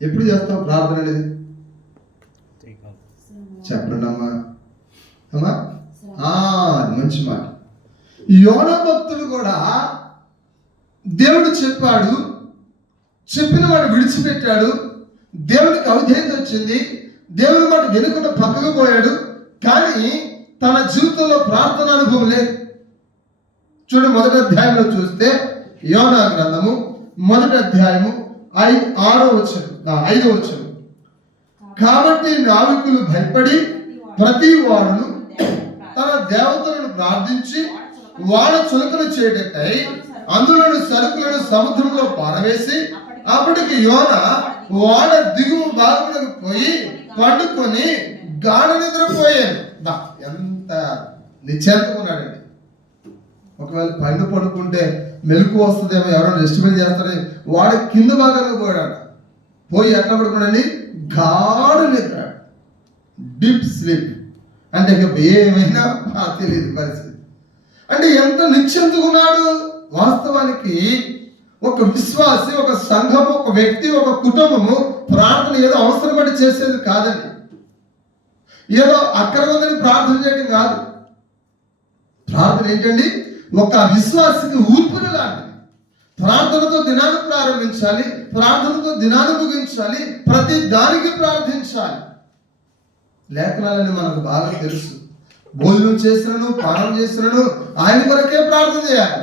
ఎప్పుడు చేస్తాం ప్రార్థన అనేది? చెప్పండి అమ్మా. మంచి మాట. యోనా భక్తుడు కూడా దేవుడు చెప్పాడు, చెప్పిన మాట విడిచిపెట్టాడు, దేవుడికి అవిధేయత వచ్చింది, దేవుని మాట వినకుండా పక్కకు పోయాడు, కానీ తన జీవితంలో ప్రార్థన అనుభవం లేదు. చూడండి, మొదటి అధ్యాయంలో చూస్తే యోనా గ్రంథము మొదటి అధ్యాయము 5వ వచనం. కాబట్టి నావికులు భయపడి ప్రతి వాడును తన దేవతలను ప్రార్థించి వాడ చులకలు చేయటకై అందులోని సరుకులను సముద్రంలో పారవేసి అప్పటికి యోనా వాడ దిగువ భాగములకు పోయి పండుకొని గాఢ నిద్రపోయాను. ఎంత నిశ్చంతకున్నాడండి. ఒకవేళ పడుకుంటే మెలకు వస్తుందేమో, ఎవరైనా రెస్టిమెంట్ చేస్తారని వాడు కింద భాగాలకు పోయాడు. పోయి ఎట్లా పడుకున్నాడండి? గాఢ నిద్ర, డీప్ స్లీప్. అంటే ఏమైనా తెలియదు పరిస్థితి. అంటే ఎంత నిశ్చంతుకున్నాడు. వాస్తవానికి ఒక విశ్వాసి, ఒక సంఘము, ఒక వ్యక్తి, ఒక కుటుంబము ప్రార్థన ఏదో అవసరం పడి చేసేది కాదండి. ఏదో అక్కడ ఉందని ప్రార్థన చేయడం కాదు. ప్రార్థన ఏంటండి? ఒక విశ్వాసికి ఊర్పుని లాంటిది. ప్రార్థనతో దినాన్ని ప్రారంభించాలి, ప్రార్థనతో దినాన్ని ముగించాలి, ప్రతి దానికి ప్రార్థించాలి. లేఖనాలని మనకు బాగా తెలుసు. భోజనం చేసినను, పానం చేసినను ఆయన కొరకే ప్రార్థన చేయాలి,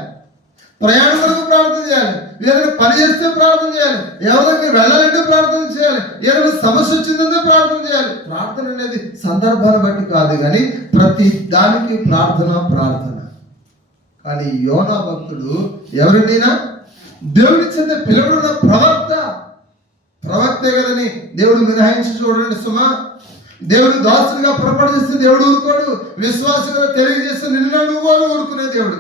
ప్రయాణం కొరకు ప్రార్థన చేయాలి, ఏదైనా పని చేస్తే ప్రార్థన చేయాలి, ఎవరికి వెళ్ళాలంటే ప్రార్థన చేయాలి, ఏదైనా సమస్య వచ్చిందంటే ప్రార్థన చేయాలి. ప్రార్థన అనేది సందర్భాన్ని బట్టి కాదు, కానీ ప్రతి దానికి ప్రార్థన. కానీ యోనా భక్తుడు ఎవరినైనా దేవుడి చెంత పిలువడున్న ప్రవక్తే కదని దేవుడు మినహాయించి చూడండి సుమా. దేవుడు దాసునిగా పొరపాటు చేస్తే దేవుడు ఊరుకోడు. విశ్వాసంగా తెలియజేస్తే నిన్ను నువ్వు ఊరుకునే దేవుడు